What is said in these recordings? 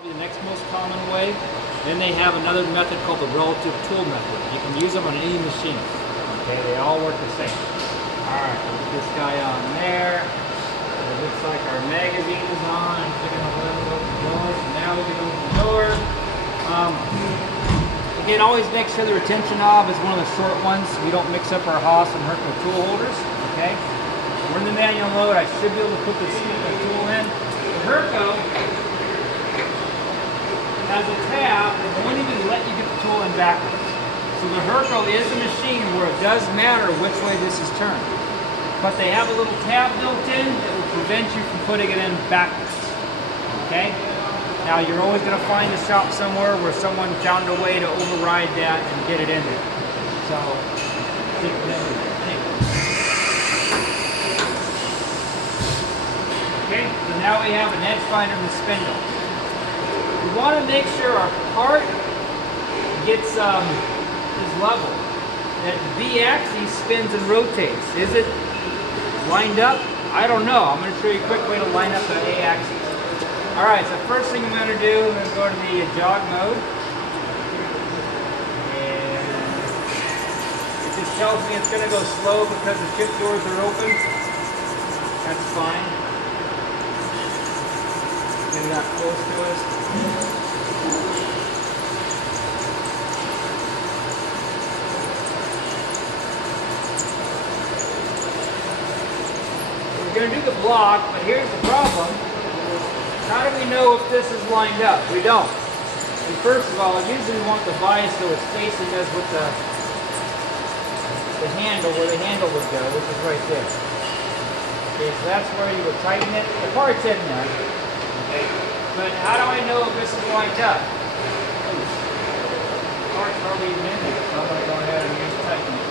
The next most common way. Then they have another method called the relative tool method. You can use them on any machine. Okay, they all work the same. Alright, we'll put this guy on there. It looks like our magazine is on. Now we can open the door. Again, always make sure the retention knob is one of the short ones. We don't mix up our Haas and Hurco tool holders. Okay, we're in the manual mode. I should be able to put this tool in. The Hurco has a tab that won't even let you get the tool in backwards. So the Hurco is a machine where it does matter which way this is turned. But they have a little tab built in that will prevent you from putting it in backwards. Okay? Now you're always going to find a shop somewhere where someone found a way to override that and get it in there. So, okay, so now we have an edge finder and a spindle. We want to make sure our part gets is level. That the V-axis spins and rotates. Is it lined up? I don't know. I'm going to show you a quick way to line up the A-axis. Alright, so first thing I'm going to do, I'm going to go to the jog mode. And it just tells me it's going to go slow because the ship doors are open. That's fine. Getting that close to us. We're going to do the block, but here's the problem. How do we know if this is lined up? We don't. And first of all, usually we want the vise so it's facing us with the handle, where the handle would go, which is right there. Okay, so that's where you would tighten it. The part's in there. Okay. But how do I know if this is lined up? The part's hardly even in there, so I'm going to go ahead and just tighten it.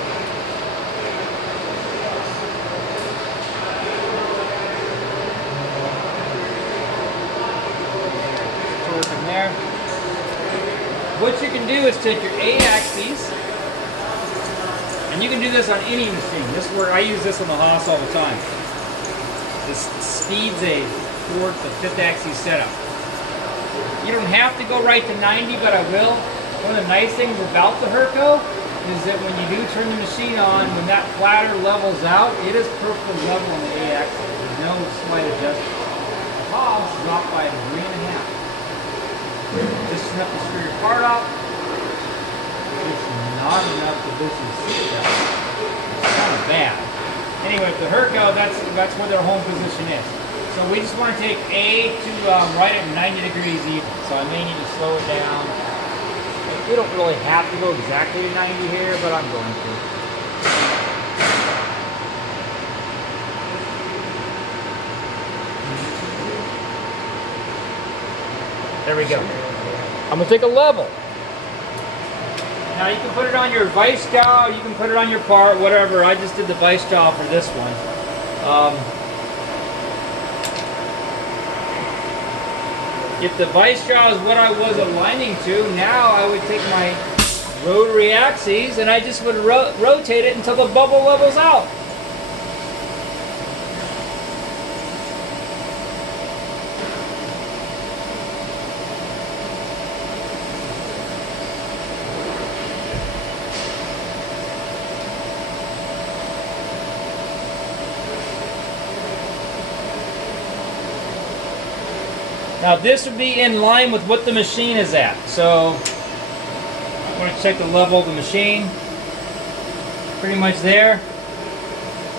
There. What you can do is take your A-axis, and you can do this on any machine. This is where I use this on the Haas all the time. This speeds a fourth to fifth axis setup. You don't have to go right to 90, but I will. One of the nice things about the Hurco is that when you do turn the machine on, when that platter levels out, it is perfectly level on the A-axis. There's no slight adjustment. The Haas dropped by a degree and a half. Just enough to screw your part off. It's not enough to loosen the seat belt. It's kind of bad. Anyway, the Hurco, that's where their home position is. So we just want to take A to right at 90 degrees even. So I may need to slow it down. You don't really have to go exactly to 90 here, but I'm going to. There we go. I'm going to take a level. Now you can put it on your vice jaw, you can put it on your part, whatever. I just did the vice jaw for this one. If the vice jaw is what I was aligning to, now I would take my rotary axes and I just would rotate it until the bubble levels out. Now this would be in line with what the machine is at. So I'm going to check the level of the machine. Pretty much there.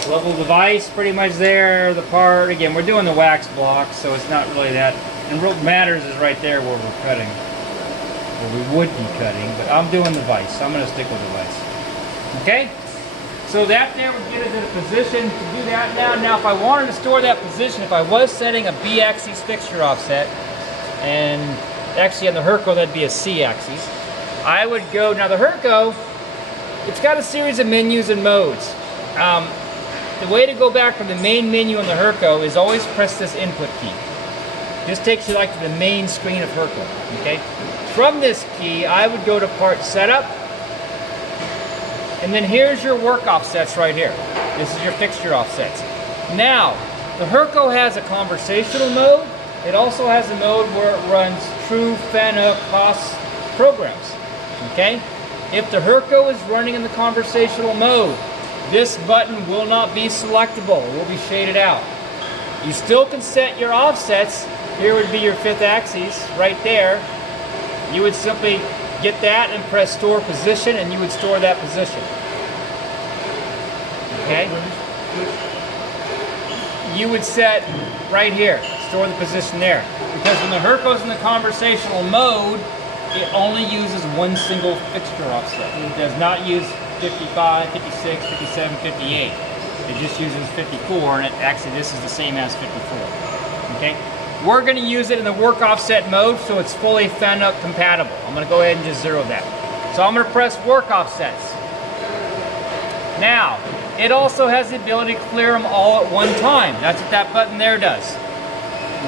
Level device, pretty much there. The part, again, we're doing the wax block, so it's not really that. And what matters is right there where we're cutting. Where we would be cutting, but I'm doing the vise, so I'm going to stick with the vise. Okay? So that there would get us in a position to do that now. Now if I wanted to store that position, if I was setting a B-axis fixture offset, and actually on the Hurco that'd be a C-axis, I would go, now the Hurco, it's got a series of menus and modes. The way to go back from the main menu on the Hurco is always press this input key. This takes you like to the main screen of Hurco, okay? From this key, I would go to part setup, and then here's your work offsets right here. This is your fixture offsets. Now, the Hurco has a conversational mode it also has a mode where it runs true fan up cost programs. Okay? If the Hurco is running in the conversational mode, this button will not be selectable. It will be shaded out. You still can set your offsets. Here would be your 5th axis right there. You would simply get that and press store position, and you would store that position. Okay? You would set right here, store the position there. Because when the Hurco's in the conversational mode, it only uses one single fixture offset. It does not use 55, 56, 57, 58. It just uses 54, and actually this is the same as 54. Okay? We're going to use it in the work offset mode, so it's fully fan up compatible. I'm going to go ahead and just zero that. So I'm going to press work offsets. Now, it also has the ability to clear them all at one time. That's what that button there does.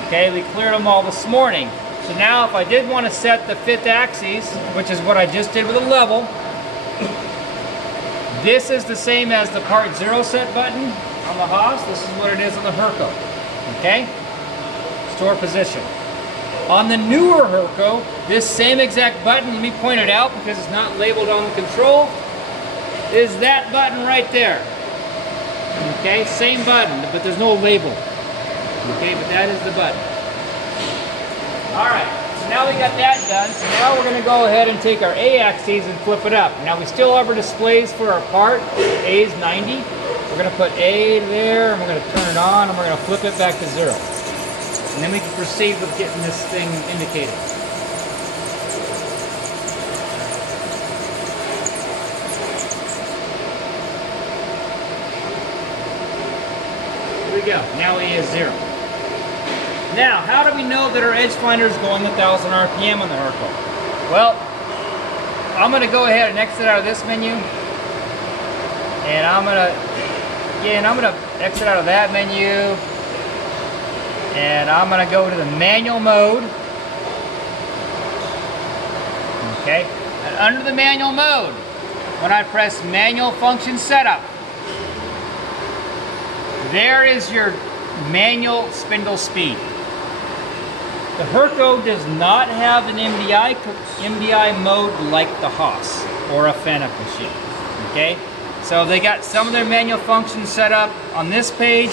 Okay, we cleared them all this morning. So now if I did want to set the 5th axis, which is what I just did with a level, this is the same as the part 0 set button on the Haas. This is what it is on the Hurco. Okay? Store position. On the newer Hurco, this same exact button, let me point it out because it's not labeled on the control, is that button right there. Okay? Same button, but there's no label. Okay? But that is the button. Alright. So now we got that done, so now we're going to go ahead and take our A axes and flip it up. Now we still have our displays for our part. A is 90. We're going to put A there, and we're going to turn it on, and we're going to flip it back to 0. And then we can proceed with getting this thing indicated. Here we go. Now A is 0. Now, how do we know that our edge finder is going 1,000 RPM on the Hurco? Well, I'm going to go ahead and exit out of this menu. And I'm going to exit out of that menu. And I'm going to go to the manual mode. Okay. And under the manual mode, when I press manual function setup, there is your manual spindle speed. The Hurco does not have an MDI mode like the Haas or a fan-up machine. Okay, so they got some of their manual functions set up on this page.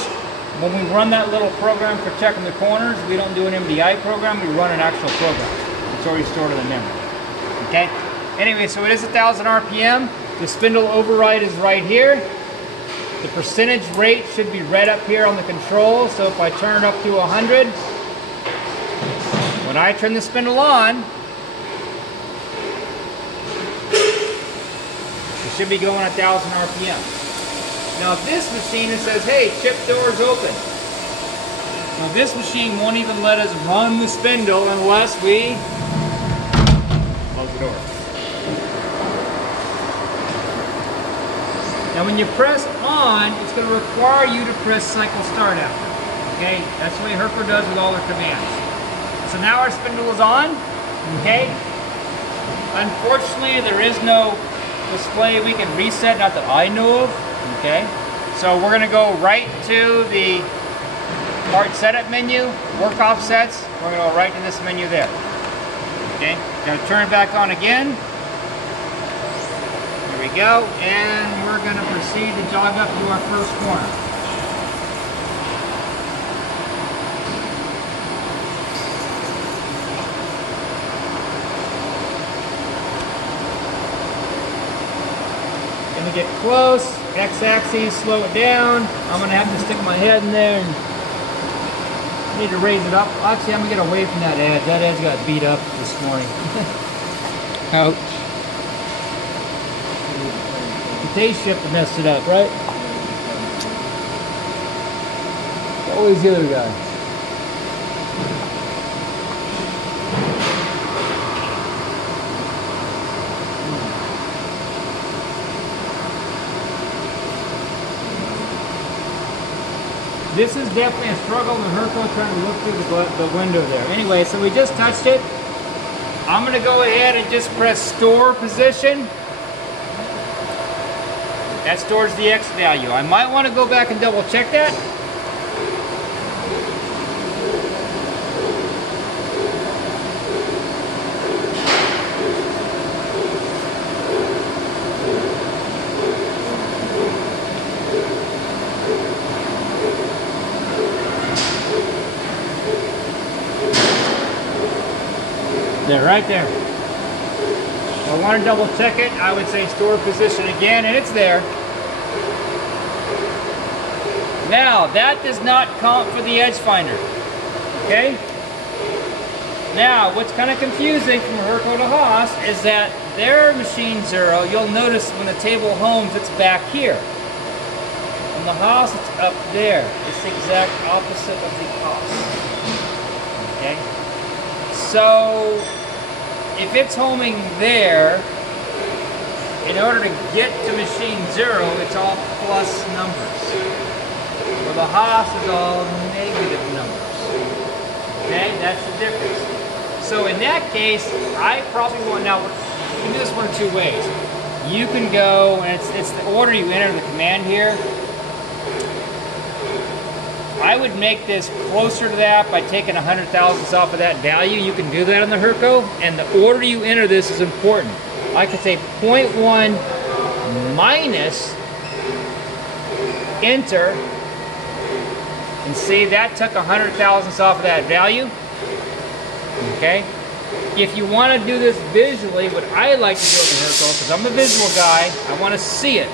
When we run that little program for checking the corners, we don't do an MDI program, we run an actual program. It's already stored in the memory. Okay, anyway, so it is 1,000 RPM. The spindle override is right here. The percentage rate should be right up here on the control, so if I turn it up to 100, when I turn the spindle on, it should be going 1,000 RPM. Now this machine, it says, hey, chip door's open. Now this machine won't even let us run the spindle unless we close the door. Now when you press on, it's going to require you to press cycle start after. Okay, that's the way Hurco does with all their commands. So now our spindle is on. Okay. Unfortunately, there is no display we can reset, not that I know of. Okay. So we're going to go right to the part setup menu, work offsets. We're going to go right to this menu there. Okay. Going to turn it back on again. Here we go, and we're going to proceed to jog up to our first corner. Going to get close, x-axis, slow it down. I'm going to have to stick my head in there and need to raise it up. Actually, I'm going to get away from that edge. That edge got beat up this morning. Ouch. The taste shifter messed it up, right? Always the other guy. This is definitely a struggle in the Hurco trying to look through the window there. Anyway, so we just touched it. I'm going to go ahead and just press store position. That stores the X value. I might want to go back and double check that. There, right there. If I want to double check it, I would say store position again, and it's there. Now, that does not count for the edge finder. Okay? Now, what's kind of confusing from Hurco to Haas is that their machine 0, you'll notice when the table homes, it's back here. On the Haas, it's up there. It's the exact opposite of the Haas. Okay? So, if it's homing there, in order to get to machine 0, it's all plus numbers. Well, the Haas is all negative numbers. Okay, that's the difference. So in that case, I probably want, now, you can do this one of two ways. You can go, and it's the order you enter the command here. I would make this closer to that by taking 100 thousandths off of that value. You can do that on the Hurco, and the order you enter this is important. I could say 0.1 minus enter, and see that took 100 thousandths off of that value. Okay? If you want to do this visually, what I like to do in the Hurco, because I'm a visual guy, I want to see it.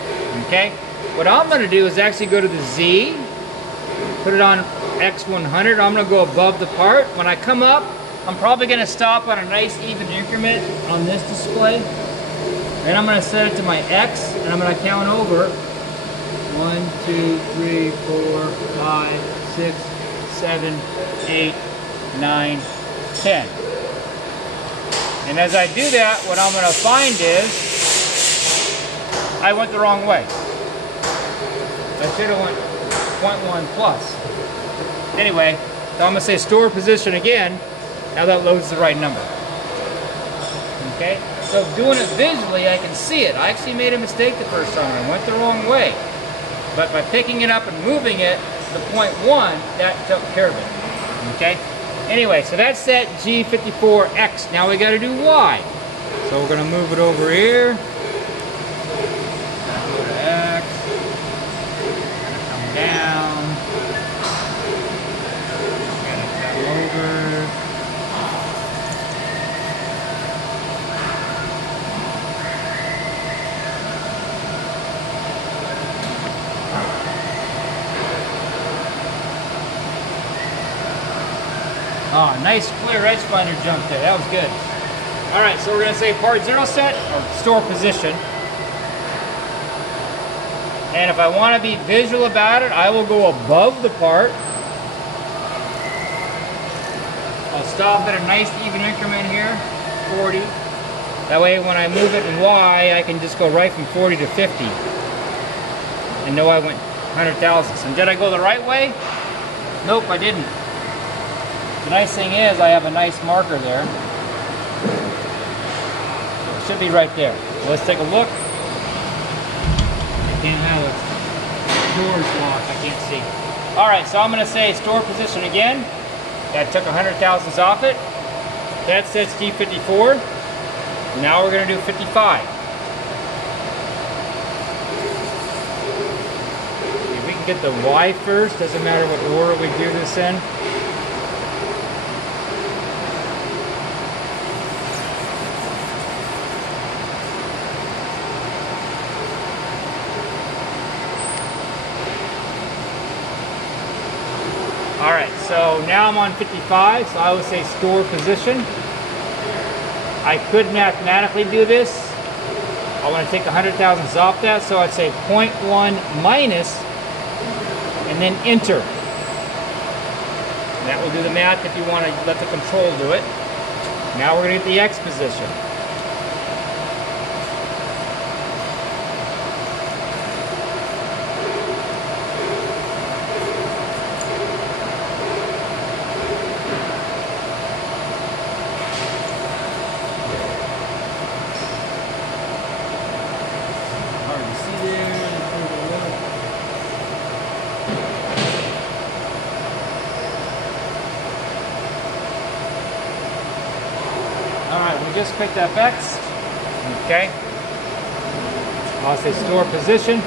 Okay? What I'm going to do is actually go to the Z, put it on X100. I'm going to go above the part. When I come up, I'm probably going to stop on a nice even increment on this display. Then I'm going to set it to my X, and I'm going to count over 1, 2, 3, 4, 5, 6, 7, 8, 9, 10. And as I do that, what I'm going to find is I went the wrong way. I should have went 0.1 plus. Anyway, so I'm going to say store position again. Now that loads the right number. Okay? So doing it visually, I can see it. I actually made a mistake the first time. I went the wrong way. But by picking it up and moving it, the 0.1, that took care of it. Okay? Anyway, so that's that G54X. Now we got to do Y. So we're going to move it over here. Go to X. Come down. Gotta come over. Oh, nice clear edge finder jump there. That was good. All right, so we're going to say part 0 set, or store position. And if I want to be visual about it, I will go above the part. I'll stop at a nice even increment here, 40. That way when I move it in Y, I can just go right from 40 to 50. And know I went 100 thousandths. And did I go the right way? Nope, I didn't. The nice thing is I have a nice marker there. It should be right there. So let's take a look. I can't have it. Doors locked, I can't see. Alright, so I'm going to say store position again. That took 100 thousandths off it. That says G54. Now we're going to do 55. If we can get the Y first, doesn't matter what order we do this in. Alright, so now I'm on 55, so I would say store position. I could mathematically do this. I want to take 100 thousandths off that, so I'd say 0.1 minus, and then enter. And that will do the math if you want to let the control do it. Now we're going to get the X position. Alright, we just picked up X. Okay. I'll say store position.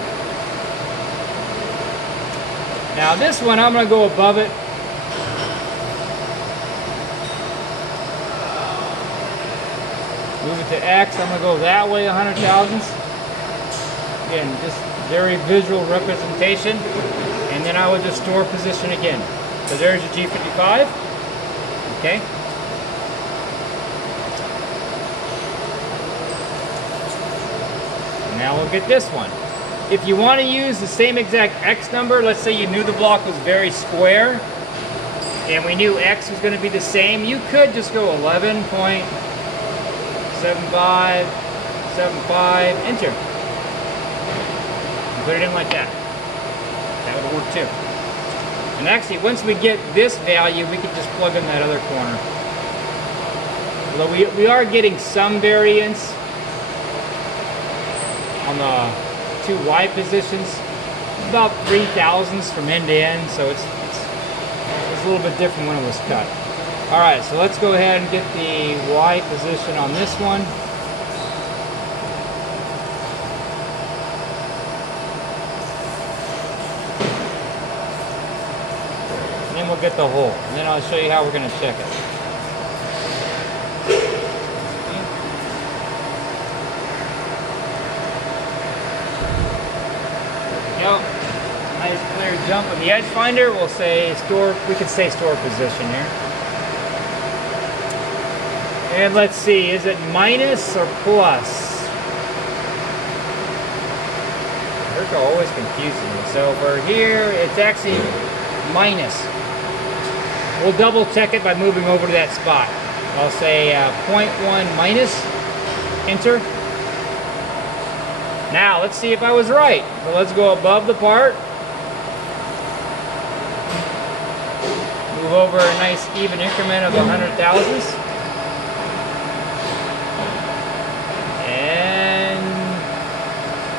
Now this one, I'm going to go above it. Move it to X. I'm going to go that way 100 thousandths. Again, just very visual representation. And then I would just store position again. So there's your G55. Okay. Now we'll get this one. If you want to use the same exact X number, let's say you knew the block was very square, and we knew X was going to be the same, you could just go 11.7575, enter. And put it in like that. That would work too. And actually, once we get this value, we can just plug in that other corner. Although we are getting some variance on the two Y positions, about 3 thousandths from end to end, so it's a little bit different when it was cut. All right, so let's go ahead and get the Y position on this one. And then we'll get the hole, and then I'll show you how we're going to check it. Nice clear jump with the edge finder. We'll say store, we could say store position here. And let's see, is it minus or plus? Hurco always confuses me. So for here, it's actually minus. We'll double check it by moving over to that spot. I'll say 0.1 minus, enter. Now, let's see if I was right. So let's go above the part. Move over a nice even increment of 100 thousandths. And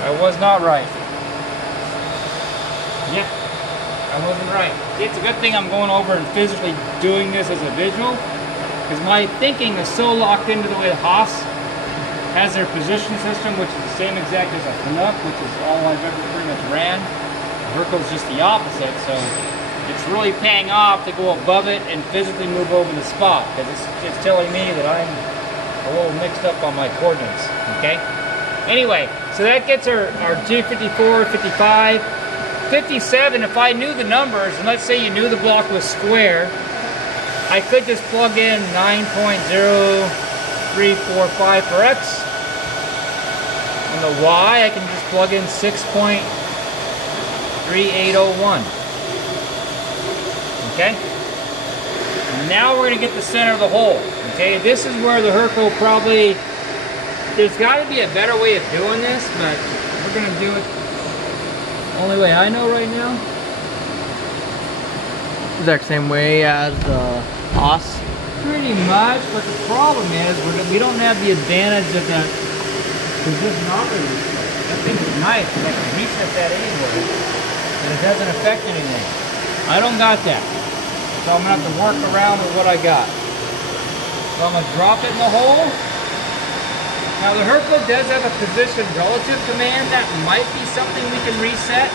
I was not right. Yeah, I wasn't right. It's a good thing I'm going over and physically doing this as a visual, because my thinking is so locked into the way the Haas has their position system, which is the same exact as a Canuck, which is all I've ever pretty much ran. Hurco's just the opposite, so it's really paying off to go above it and physically move over the spot, because it's telling me that I'm a little mixed up on my coordinates, okay? Anyway, so that gets our G54, 55, 57. If I knew the numbers, and let's say you knew the block was square, I could just plug in 9.0345 for X. On the Y, I can just plug in 6.3801. Okay? Now we're going to get the center of the hole. Okay, this is where the Hurco probably, there's got to be a better way of doing this, but we're going to do it the only way I know right now. Exact same way as the Haas. Pretty much, but the problem is we don't have the advantage of that position operator. That thing is nice, and I can reset that anywhere, and it doesn't affect anything. I don't got that, so I'm going to have to work around with what I got. So I'm going to drop it in the hole. Now the Hurco does have a position relative command. That might be something we can reset.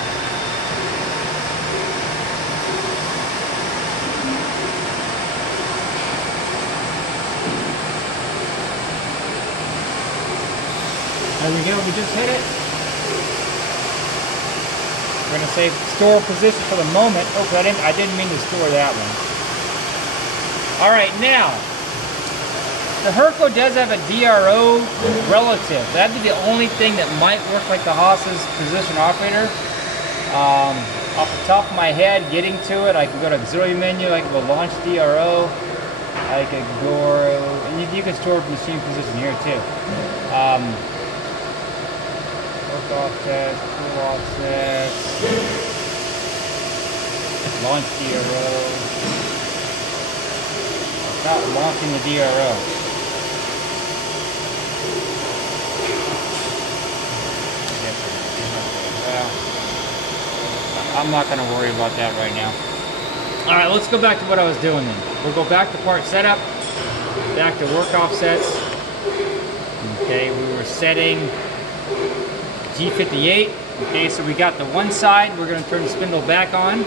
There we go, we just hit it. We're going to say store position for the moment. Oh, I didn't mean to store that one. Alright, now, the Hurco does have a DRO relative. That'd be the only thing that might work like the Haas's position operator. Off the top of my head, getting to it, I can go to auxiliary menu, I can go launch DRO. I could go, and you can store machine position here too. Offset, full offset, launch DRO. It's not launching the DRO. Well, I'm not going to worry about that right now. Alright, let's go back to what I was doing then. We'll go back to part setup, back to work offsets. Okay, we were setting G58. Okay, so we got the one side. We're going to turn the spindle back on.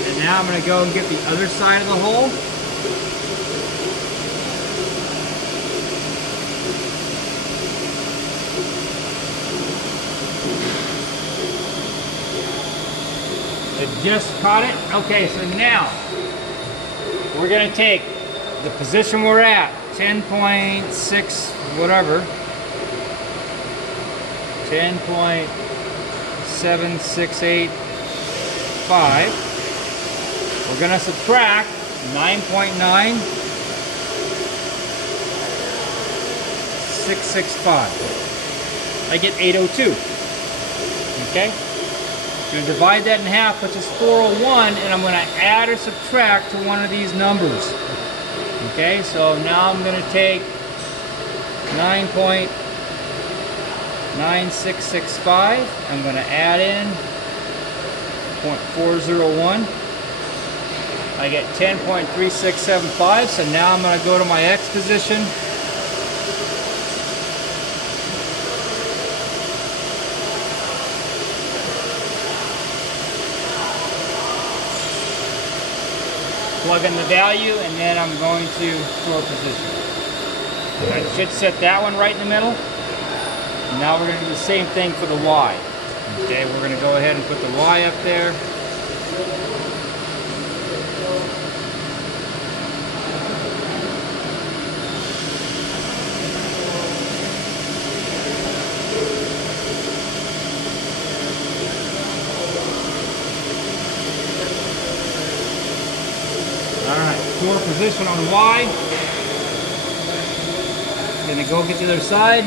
And now I'm going to go and get the other side of the hole. It just caught it? Okay, so now we're gonna take the position we're at, 10.6 whatever, 10.7685. We're gonna subtract 9.9665. I get 802. Okay? I'm gonna divide that in half, which is 401, and I'm gonna add or subtract to one of these numbers. Okay, so now I'm gonna take 9.9665. I'm gonna add in 0.401. I get 10.3675. So now I'm gonna go to my X position. Plug in the value, and then I'm going to store position. I should set that one right in the middle. And now we're going to do the same thing for the Y. Okay, we're going to go ahead and put the Y up there. Alright, store position on Y. Gonna go get the other side.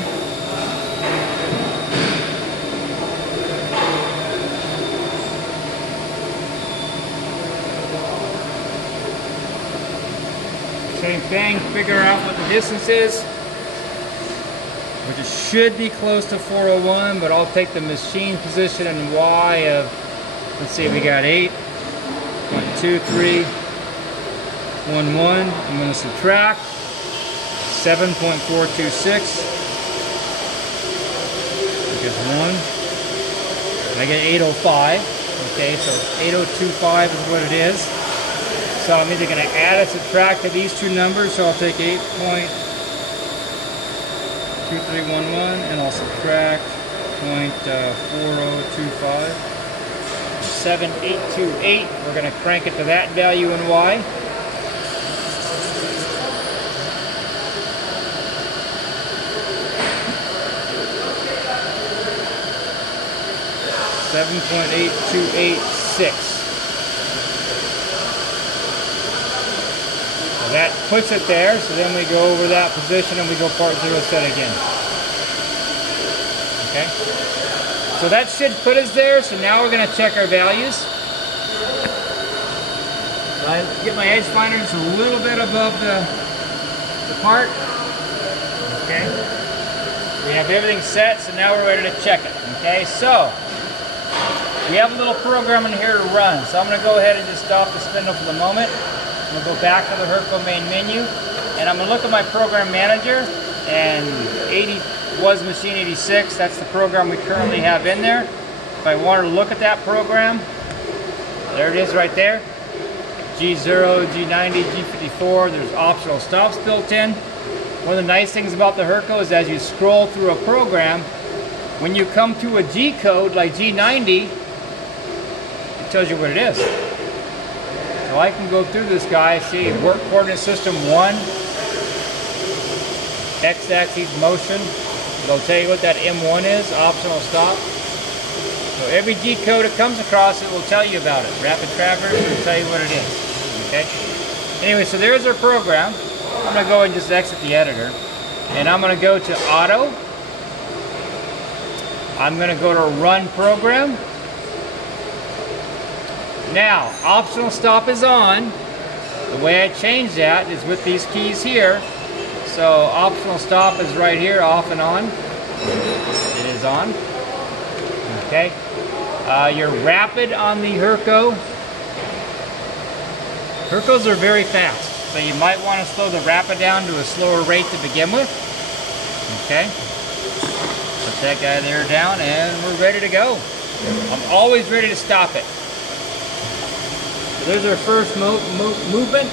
Same thing, figure out what the distance is, which it should be close to 401, but I'll take the machine position in Y of, let's see, we got 8, 1, 2, 3, 1, 1. I'm going to subtract 7.426. Because 1. I get 805. Okay, so 8025 is what it is. So I'm either going to add or subtract to these two numbers. So I'll take 8.2311 and I'll subtract 0.4025. 7828. We're going to crank it to that value in Y. 7.8286. So that puts it there, so then we go over that position and we go part 0 set again. Okay? So that should put us there, so now we're going to check our values. So I get my edge finder just a little bit above the part. Okay? We have everything set, so now we're ready to check it. Okay, so we have a little program in here to run, so I'm going to go ahead and just stop the spindle for the moment. I'm going to go back to the Hurco main menu, and I'm going to look at my program manager, and 80 was machine 86. That's the program we currently have in there. If I wanted to look at that program, there it is right there. G0, G90, G54. There's optional stops built in. One of the nice things about the Hurco is as you scroll through a program, when you come to a G code like G90, it tells you what it is. So I can go through this guy, see work coordinate system 1, x-axis motion. It'll tell you what that M1 is, optional stop. So every G code it comes across, it will tell you about it. Rapid traverse, it will tell you what it is. Okay. Anyway, so there's our program. I'm going to go and just exit the editor, and I'm going to go to auto. I'm going to go to run program. Now, optional stop is on. The way I change that is with these keys here. So optional stop is right here, off and on. It is on. Okay. Your rapid on the Hurco. Hurcos are very fast, so you might want to slow the rapid down to a slower rate to begin with. Okay. Put that guy there down, and we're ready to go. I'm always ready to stop it. There's our first movement.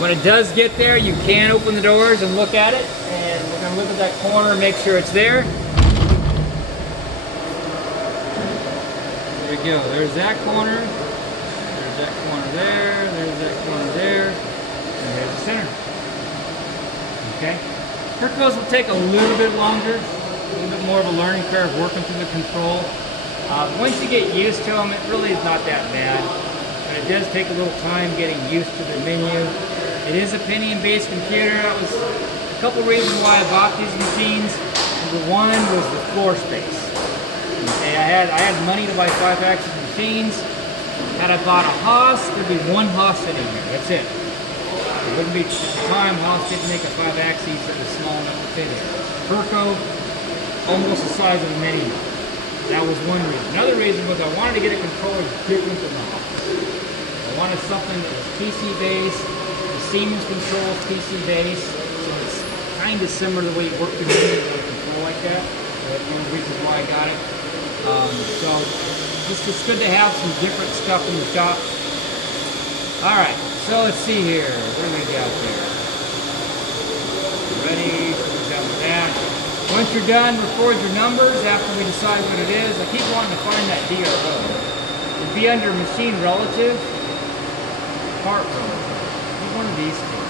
When it does get there, you can open the doors and look at it. And we're going to look at that corner and make sure it's there. There we go. There's that corner. There's that corner there. There's that corner there. And there's the center. Okay. Hurcos will take a little bit longer, a little bit more of a learning curve working through the control. Once you get used to them, it really is not that bad. But it does take a little time getting used to the menu. It is a Pentium-based computer. That was a couple reasons why I bought these machines. Number one was the floor space. Okay, I had money to buy 5-axis machines. Had I bought a Haas, there'd be one Haas sitting here. That's it. It wouldn't be, at the time, Haas didn't make a 5-axis that was small enough to fit in. Hurco, almost the size of a mini. That was one reason. Another reason was I wanted to get a controller different than the Haas. I wanted something that was PC-based. The Siemens control is PC-based, so it's kind of similar to the way you work with a control like that. So that's one of the reasons why I got it. So it's good to have some different stuff in the shop. Alright, so let's see here. What do we got there? Ready? We're done with that. Once you're done, record your numbers after we decide what it is. I keep wanting to find that DRO. It'd be under machine relative, part relative. Maybe one of these two.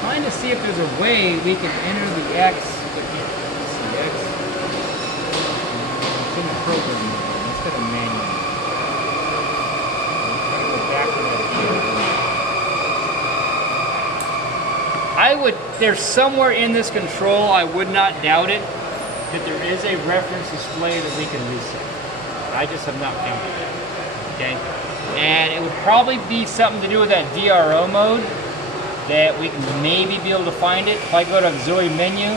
Trying to see if there's a way we can enter the X. Let's see, X. It's in the program mode. Let's get a manual. I'm going to go back to that again. There's somewhere in this control, I would not doubt it, that there is a reference display that we can reset. I just have not found it. Okay? And it would probably be something to do with that DRO mode, that we can maybe be able to find it. If I go to auxiliary menu,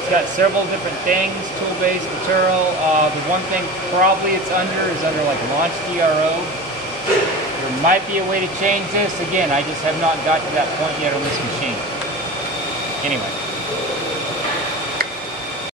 it's got several different things, tool-based material. The one thing probably it's under is under like launch DRO. There might be a way to change this. Again, I just have not got to that point yet on this machine. Anyway.